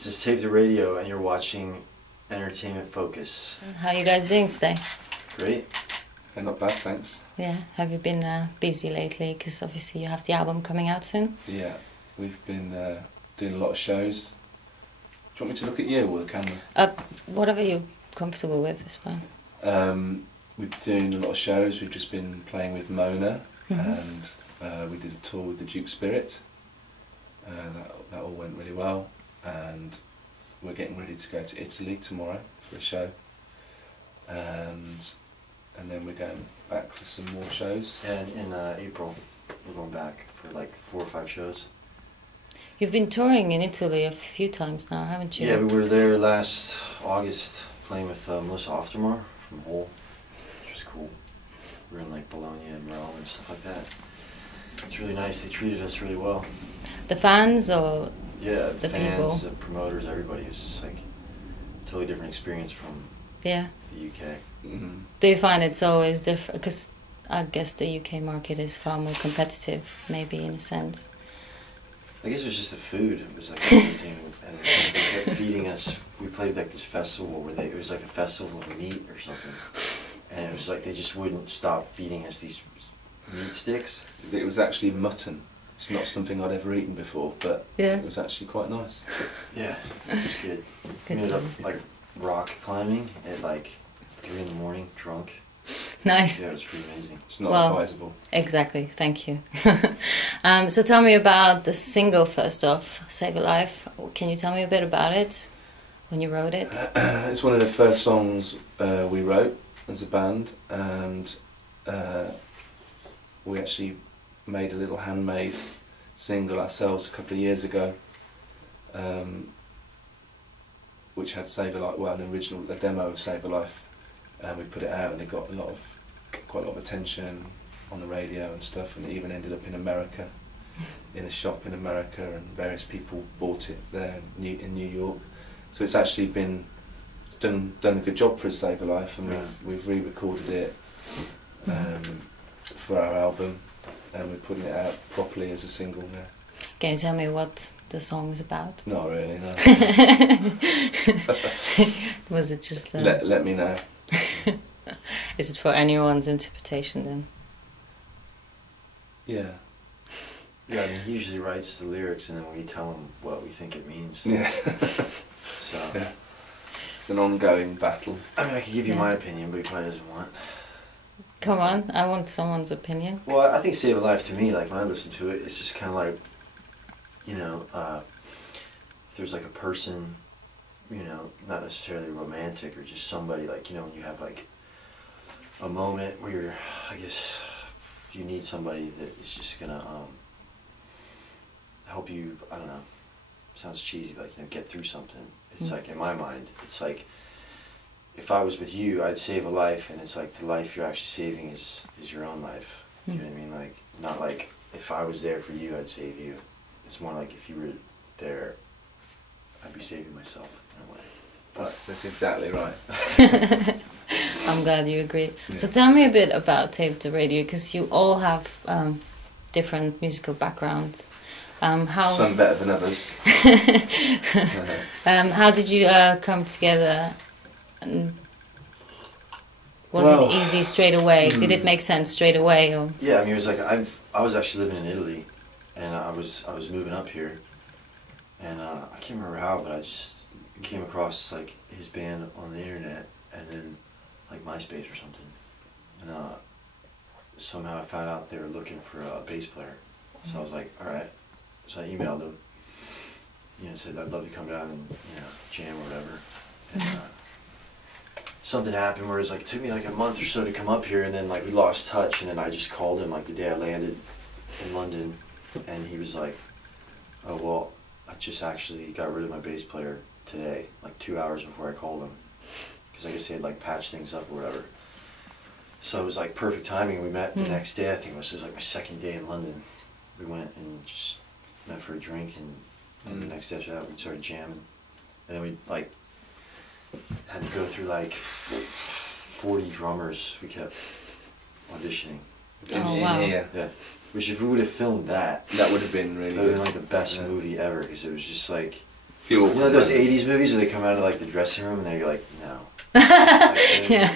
This is Tape the Radio, and you're watching Entertainment Focus. How are you guys doing today? Great. Yeah, not bad, thanks. Yeah, have you been busy lately? Because obviously you have the album coming out soon. Yeah, we've been doing a lot of shows. Do you want me to look at you or the camera? Whatever you're comfortable with is fine. We've been doing a lot of shows. We've just been playing with Mona, Mm-hmm. and we did a tour with the Duke Spirit. That all went really well, and we're getting ready to go to Italy tomorrow for a show, and then we're going back for some more shows. And in April, we're going back for like 4 or 5 shows. You've been touring in Italy a few times now, haven't you? Yeah, we were there last August playing with Melissa Oftermore from Hole, which was cool. We were in like Bologna and Rome and stuff like that. It's really nice. They treated us really well. The fans or Yeah, the fans, people? the promoters, everybody. It was just like a totally different experience from Yeah. the UK. Mm-hmm. Do you find it's always different? Because I guess the UK market is far more competitive, maybe in a sense. I guess it was just the food. It was like amazing, and they kept feeding us. We played like this festival where it was like a festival of meat or something, and it was like they just wouldn't stop feeding us these meat sticks. It was actually mutton. It's not something I'd ever eaten before, but Yeah. it was actually quite nice. Yeah, it was good. We Good ended up time. like rock climbing at like 3 in the morning, drunk. Nice. Yeah, it was pretty amazing. It's not Well, advisable. Exactly, thank you. So tell me about the single first off, Save a Life. Can you tell me a bit about it, when you wrote it? It's one of the first songs we wrote as a band, and we actually made a little handmade single ourselves a couple of years ago, which had Save a Life, well, a demo of Save a Life, and we put it out, and it got quite a lot of attention on the radio and stuff, and it even ended up in America, in a shop in America, and various people bought it there in New York. So it's actually done a good job for us, Save a Life, and we've re-recorded it for our album, and we're putting it out properly as a single now. Can you tell me what the song is about? Not really, no. Was it just... Let me know. Is it for anyone's interpretation then? Yeah. Yeah, I mean, he usually writes the lyrics, and then we tell him what we think it means. Yeah. So. Yeah. It's an ongoing battle. I mean, I could give you Yeah. my opinion, but he probably doesn't want. Come on, I want someone's opinion. Well, I think Save a Life, to me, like when I listen to it, it's just kind of like, you know, if there's like a person, you know, not necessarily romantic, or just somebody, like, you know, when you have like a moment where you're, I guess, you need somebody that is just gonna help you, I don't know, sounds cheesy, but like, you know, get through something. It's like, in my mind, it's like, if I was with you, I'd save a life, and it's like the life you're actually saving is your own life. You know what I mean? Like, not like if I was there for you, I'd save you. It's more like if you were there, I'd be saving myself in a way. That's exactly right. I'm glad you agree. Yeah. So tell me a bit about Tape the Radio, because you all have different musical backgrounds. How Some better than others. how did you come together? And was Well, it easy straight away? Did it make sense straight away? Or? Yeah, I mean, it was like I was actually living in Italy, and I was moving up here, and I can't remember how, but I just came across like his band on the internet, and then like MySpace or something, and somehow I found out they were looking for a bass player, so I was like, all right, so I emailed him, you know, said I'd love to come down and, you know, jam or whatever, and something happened where it took me like a month or so to come up here, and then like we lost touch, and then I just called him like the day I landed in London, and he was like, oh well, I just actually got rid of my bass player today, like 2 hours before I called him, because I guess they had like patched things up or whatever. So it was like perfect timing. We met the next day, I think it was like my second day in London. We went and just met for a drink, and the next day after that we started jamming, and then we like had to go through like 40 drummers. We kept auditioning. Oh, wow. Here. Yeah. Which if we would have filmed that, That would have been really that would have good. been like the best movie ever, because it was just like, Few You know those moments. '80s movies where they come out of like the dressing room and they're like, no. Yeah. Yeah,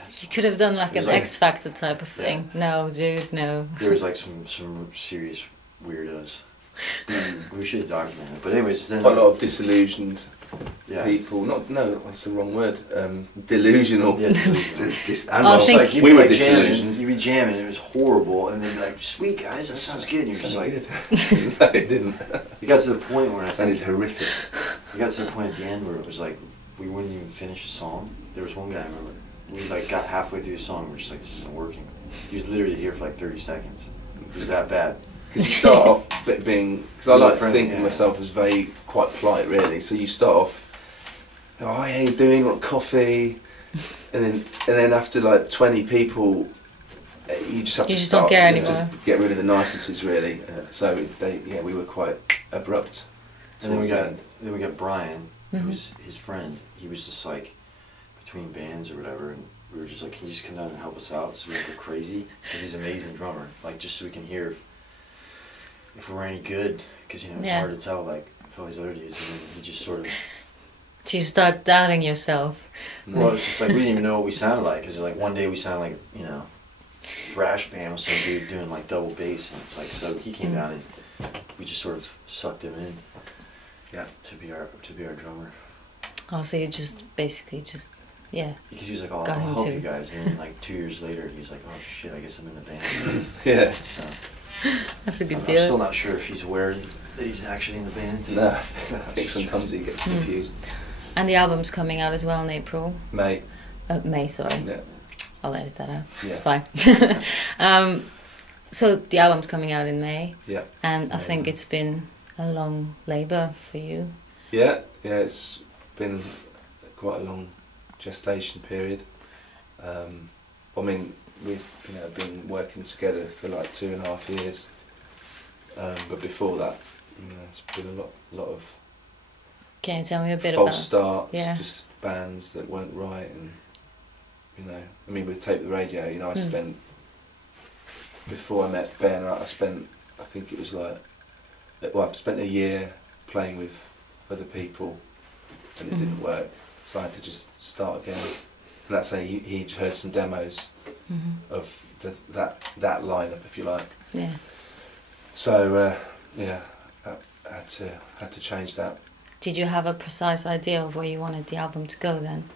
that's. You could have done like It was an like- X Factor type of thing. No, dude, no. There was like some serious weirdos. We should have documented it. But anyways, then Quite a lot of disillusioned yeah. people. No, that's the wrong word. Delusional. Yeah, delusional. And I also, think- Like, you'd we be were like jamming, disillusioned. you'd be jamming, and it was horrible, and then you'd be like, sweet guys, that sounds good, and you're just like, good. No, it didn't. you got to the point where I It sounded think, horrific. you got to the point at the end where it was like, we wouldn't even finish a song. There was one guy, I remember, we like got halfway through the song, and we're just like, this isn't working. He was literally here for like 30 seconds. It was that bad. Because you start off being, because I You're like to friend, think of yeah. myself as very quite polite, really. So you start off, oh, how you doing? Want coffee? And then after like 20 people, you just have You to just start, don't care you know, anymore. just get rid of the niceties, really. So we were quite abrupt. And then we towards got the end. Brian, Mhm. who was his friend. He was just like between bands or whatever, and we were just like, "Can you just come down and help us out so we don't go crazy?" Because he's an amazing drummer. Like just so we can hear if we're any good. Because you know it's Yeah. hard to tell like with all these other dudes, and then he just sort of. Do you start doubting yourself? Well, it was just like we didn't even know what we sounded like. Because like one day we sounded like thrash band with some dude doing like double bass, and it was like so he came down and we just sort of sucked him in. Yeah. To be our drummer. Oh, so you just basically just, yeah. Because he was like, "Oh, Got I'll him help too. you guys," and then like 2 years later, he was like, "Oh shit, I guess I'm in the band." Yeah. So That's a good I'm deal. still not sure if he's aware that he's actually in the band. No, I think sometimes he gets confused. And the album's coming out as well in April. Mate. May, sorry. Yeah. I'll edit that out. It's Yeah. fine. So the album's coming out in May, Yeah. and I think it's been a long labour for you. Yeah, it's been quite a long gestation period. I mean, we've been working together for like 2.5 years, but before that, it's been a lot of Can you tell me a bit false about? starts, Yeah. just bands that weren't right, and I mean, with Tape the Radio, I spent before I met Ben, I think it was like, well, I spent a year playing with other people, and it didn't work, so I had to just start again. And that's how he heard some demos of that lineup, if you like. Yeah. So I had to change that. Did you have a precise idea of where you wanted the album to go then?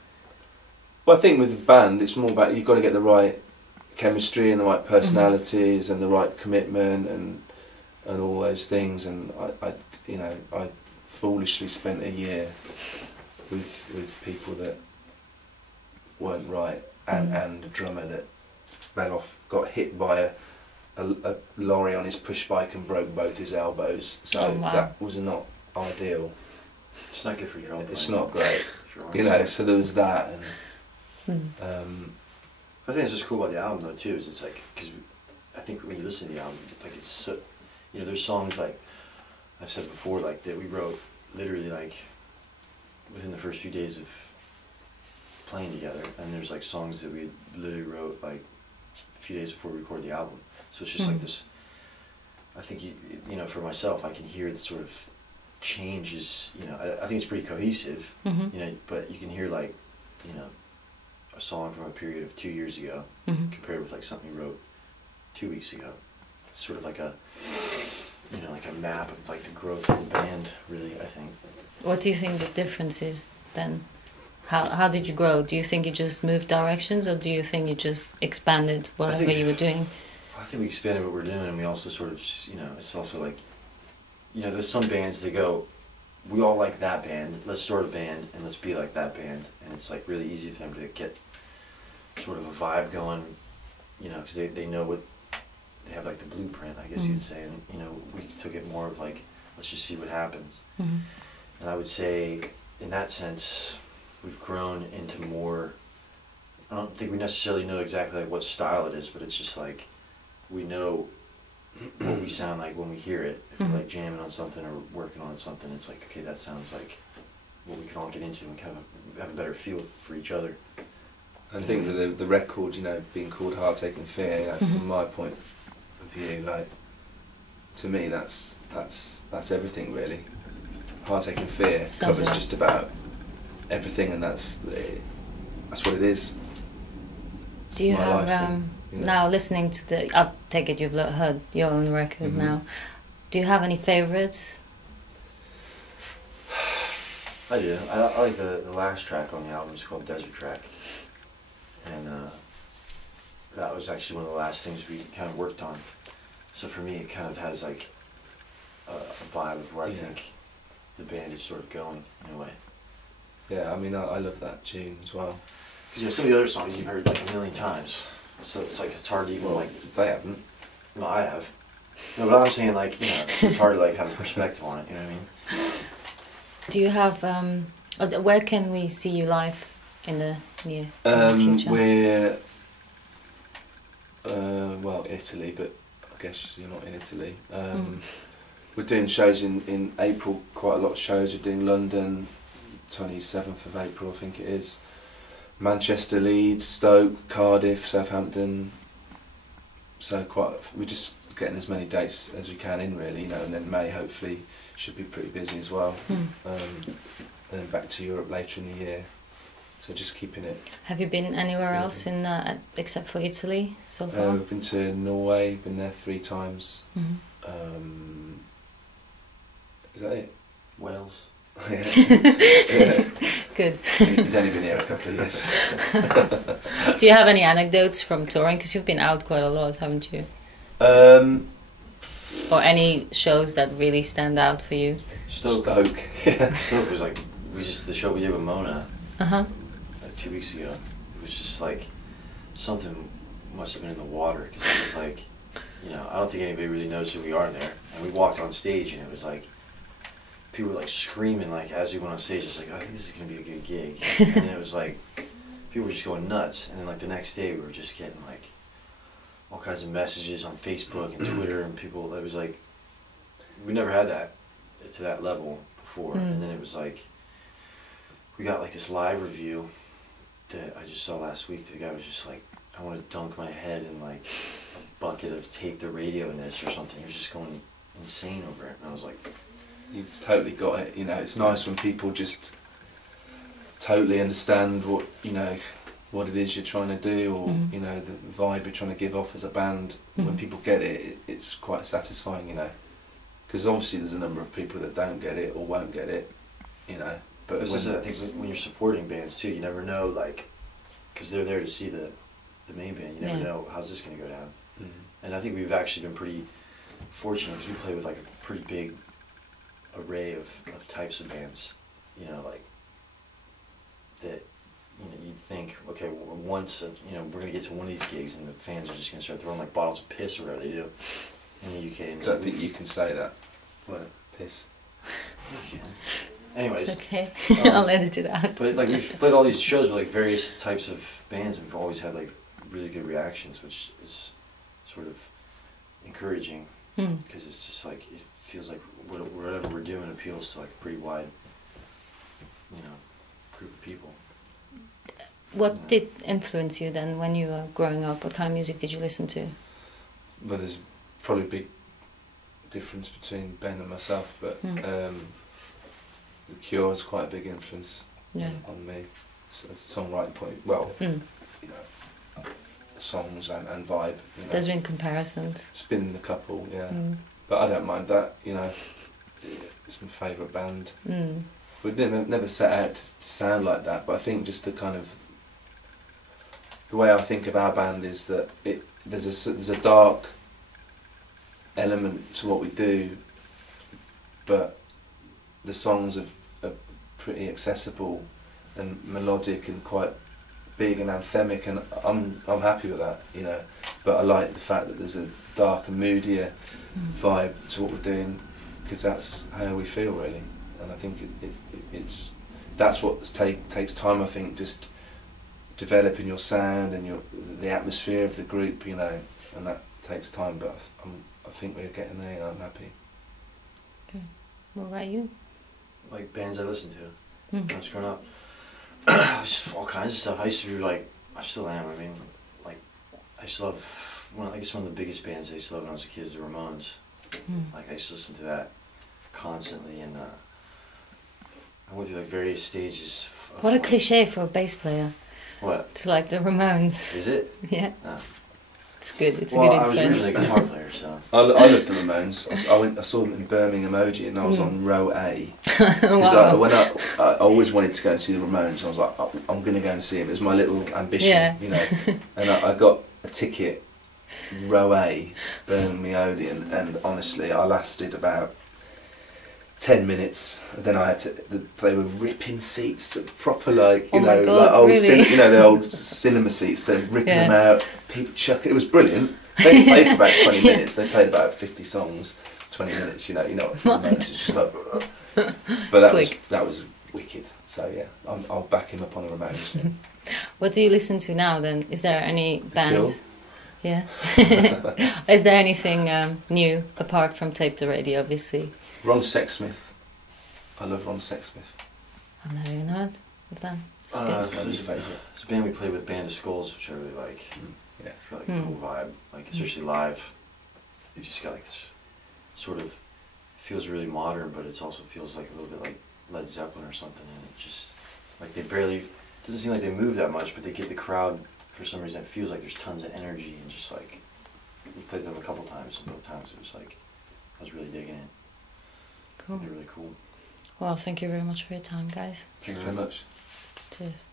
Well, I think with the band, it's more about you've got to get the right chemistry and the right personalities and the right commitment and all those things. And I foolishly spent a year with people that weren't right, and a drummer that fell off, got hit by a lorry on his push bike and broke both his elbows. So Oh, wow. that was not ideal. It's not good for your drum It's playing. not great, Sure. So there was that, and I think that's what's cool about the album though too, is it's like, because I think when you listen to the album, like it's so, there's songs like I've said before, like that we wrote literally like within the first few days of playing together, and there's like songs that we literally wrote like a few days before we recorded the album. So it's just like this. I think for myself, I can hear the sort of changes. I think it's pretty cohesive. But you can hear like a song from a period of 2 years ago compared with like something you wrote 2 weeks ago. It's sort of like a like a map of like the growth of the band, really, I think. What do you think the difference is then? How did you grow? Do you think you just moved directions, or do you think you just expanded whatever you were doing? I think we expanded what we're doing, and we also sort of, it's also like, there's some bands that go, we all like that band, let's start a band, and let's be like that band, and it's like really easy for them to get sort of a vibe going, because they know what, they have like the blueprint, I guess you'd say, and we took it more of like, let's just see what happens. And I would say, in that sense, we've grown into more, I don't think we necessarily know exactly like what style it is, but it's just like, we know what we sound like when we hear it. If we're like jamming on something or working on something, it's like, okay, that sounds like what we can all get into and kind of have a better feel for each other. I think that the record, being called Heartache and Fear, from my point of view, like, to me, that's everything really. Heartache and Fear Sums it covers up. just about everything, and that's what it is. It's Do you my have life and, you know. now listening to the? I take it you've heard your own record Mhm. now. Do you have any favorites? I do. I like the last track on the album. It's called Desert Track, and that was actually one of the last things we kind of worked on. So for me, it kind of has like a vibe of where I Yeah. think the band is sort of going in a way. Yeah, I mean, I love that tune as well. Because you know, some of the other songs you've heard like a million times, so it's like it's hard to even like. They haven't. No, I have. No, but I'm saying like it's hard to like have a perspective on it. You know what I mean? Do you have where can we see you live in the near future? We're well, Italy, but I guess you're not in Italy. We're doing shows in April, quite a lot of shows. We're doing London, 27th of April, I think it is. Manchester, Leeds, Stoke, Cardiff, Southampton. So we're just getting as many dates as we can in, really, you know. And then May hopefully should be pretty busy as well. And then back to Europe later in the year. So just keeping it. Have you been anywhere else in except for Italy so far? We've been to Norway. Been there 3 times. Is that it? Wales. Yeah. Good. He's only been here a couple of years. Do you have any anecdotes from touring? Because you've been out quite a lot, haven't you? Or any shows that really stand out for you? Stoke. Yeah. Stoke was like the show we did with Mona Uh-huh. like 2 weeks ago. It was just like something must have been in the water because it was like, you know, I don't think anybody really knows who we are there. And we walked on stage and it was like people were like screaming like as we went on stage. It's like, I think this is gonna be a good gig. And then it was like people were just going nuts. And then like the next day we were just getting like all kinds of messages on Facebook and Twitter and people. It was like we never had that to that level before. And then it was like we got like this live review that I just saw last week. The guy was just like, I want to dunk my head in like a bucket of tape the radio in this or something. He was just going insane over it. And I was like, You've totally got it. You know, it's nice when people just totally understand what, you know, what it is you're trying to do, or you know, the vibe you're trying to give off as a band. When people get it, it's quite satisfying, you know. Because obviously there's a number of people that don't get it or won't get it, you know. But I think when you're supporting bands too, you never know, like, because they're there to see the main band. You never know how's this going to go down. And I think we've actually been pretty fortunate because we play with like a pretty big array of types of bands. You know, like that. You know, you'd think, okay, once you know we're going to get to one of these gigs, and the fans are just going to start throwing like bottles of piss or whatever they do in the UK. And I don't think you can say that. What? Piss. You can. Anyways. It's okay. I'll edit it out. But like we've played all these shows with like various types of bands, and we've always had like really good reactions, which is sort of encouraging because it's just like it feels like whatever we're doing appeals to like a pretty wide, you know, group of people. What did influence you then when you were growing up? What kind of music did you listen to? Well, there's probably a big difference between Ben and myself, but The Cure is quite a big influence on me. It's a songwriting point. Well, you know, songs and vibe. You know. There's been comparisons. It's been a couple, yeah. But I don't mind that, you know. It's my favourite band. We'd never set out to sound like that, but I think just the kind of the way I think of our band is that there's a dark element to what we do, but the songs are pretty accessible and melodic and quite big and anthemic, and I'm happy with that, you know. But I like the fact that there's a darker, moodier vibe to what we're doing, because that's how we feel really, and I think that's what takes time. I think just developing your sound and the atmosphere of the group, you know, and that takes time. But I think we're getting there. You know, I'm happy. Good. What about you? Like bands I listened to when I was growing up, just all kinds of stuff. I used to be like, I still am. I mean, like, I still have I guess one of the biggest bands I used to love when I was a kid is the Ramones. Like I used to listen to that constantly, and I went through like various stages. What a cliche for a bass player. What? To like the Ramones. Is it? Yeah. Oh. It's good. It's a Well, good I was influence. originally a guitar player, so. I loved the Ramones. I saw them in Birmingham Emoji, and I was on row A. Because Wow. I always wanted to go and see the Ramones. I was like, I'm going to go and see them. It was my little ambition, Yeah. you know. And I got a ticket, row A, Birmingham Odeon, and honestly, I lasted about 10 minutes. Then I had to. They were ripping seats, proper like Oh my know, God, like old, really? you know, the old cinema seats. They're ripping Yeah. them out. People chuck. It was brilliant. They played for about 20 minutes. They played about 50 songs, 20 minutes. You know what? It's just like. But that was wicked. So yeah, I'll back him up on the Ramones. Yeah. What do you listen to now then? Is there any bands? Cure? Yeah. Is there anything new apart from Tape the Radio, obviously? Ron Sexsmith. I love Ron Sexsmith. I've never even heard of them. It's good. That's my new favourite. There's a band we played with, Band of Skulls, which I really like. Yeah. It's got like a cool vibe, like especially live. You just got like this sort of feels really modern, but it also feels like a little bit like Led Zeppelin or something. And it just like they barely doesn't seem like they move that much, but they get the crowd for some reason. It feels like there's tons of energy and just like we've played them a couple times, and both times it was like I was really digging it. Cool. They're really cool. Well, thank you very much for your time, guys. Thanks very much. Cheers.